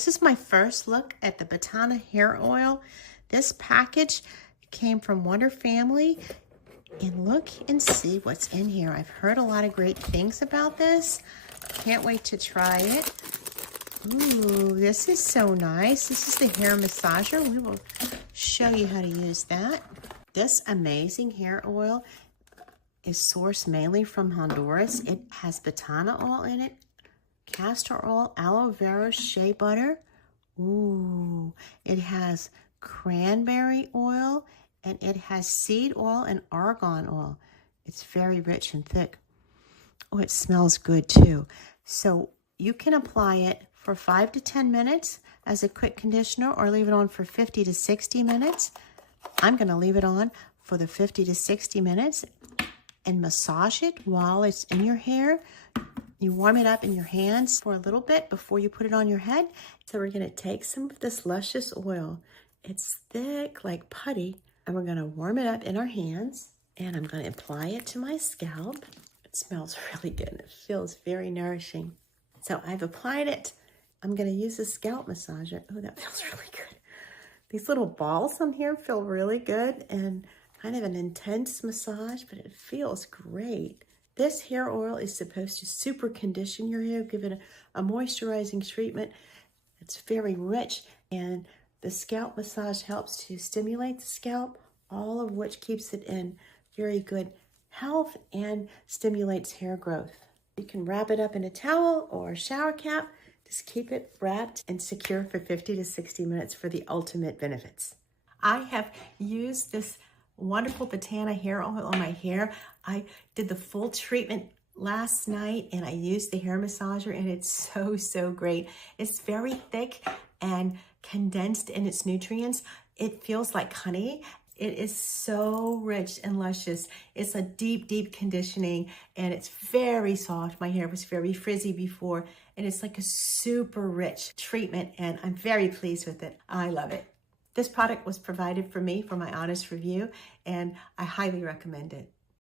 This is my first look at the Batana hair oil. This package came from Wonder Family. And look and see what's in here. I've heard a lot of great things about this. Can't wait to try it. Ooh, this is so nice. This is the hair massager. We will show you how to use that. This amazing hair oil is sourced mainly from Honduras. It has Batana oil in it, castor oil, aloe vera, shea butter. Ooh, it has cranberry oil, and it has seed oil and argan oil. It's very rich and thick. Oh, it smells good too. So you can apply it for 5 to 10 minutes as a quick conditioner or leave it on for 50 to 60 minutes. I'm gonna leave it on for the 50 to 60 minutes and massage it while it's in your hair. You warm it up in your hands for a little bit before you put it on your head. So we're gonna take some of this luscious oil. It's thick like putty, and we're gonna warm it up in our hands, and I'm gonna apply it to my scalp. It smells really good. It feels very nourishing. So I've applied it. I'm gonna use a scalp massager. Oh, that feels really good. These little balls on here feel really good and kind of an intense massage, but it feels great. This hair oil is supposed to super condition your hair, give it a moisturizing treatment. It's very rich, and the scalp massage helps to stimulate the scalp, all of which keeps it in very good health and stimulates hair growth. You can wrap it up in a towel or a shower cap. Just keep it wrapped and secure for 50 to 60 minutes for the ultimate benefits. I have used this wonderful Batana hair oil on my hair. I did the full treatment last night and I used the hair massager, and it's so great. It's very thick and condensed in its nutrients. It feels like honey. It is so rich and luscious. It's a deep conditioning, and it's very soft. My hair was very frizzy before, and it's like a super rich treatment, and I'm very pleased with it. I love it. This product was provided for me for my honest review, and I highly recommend it.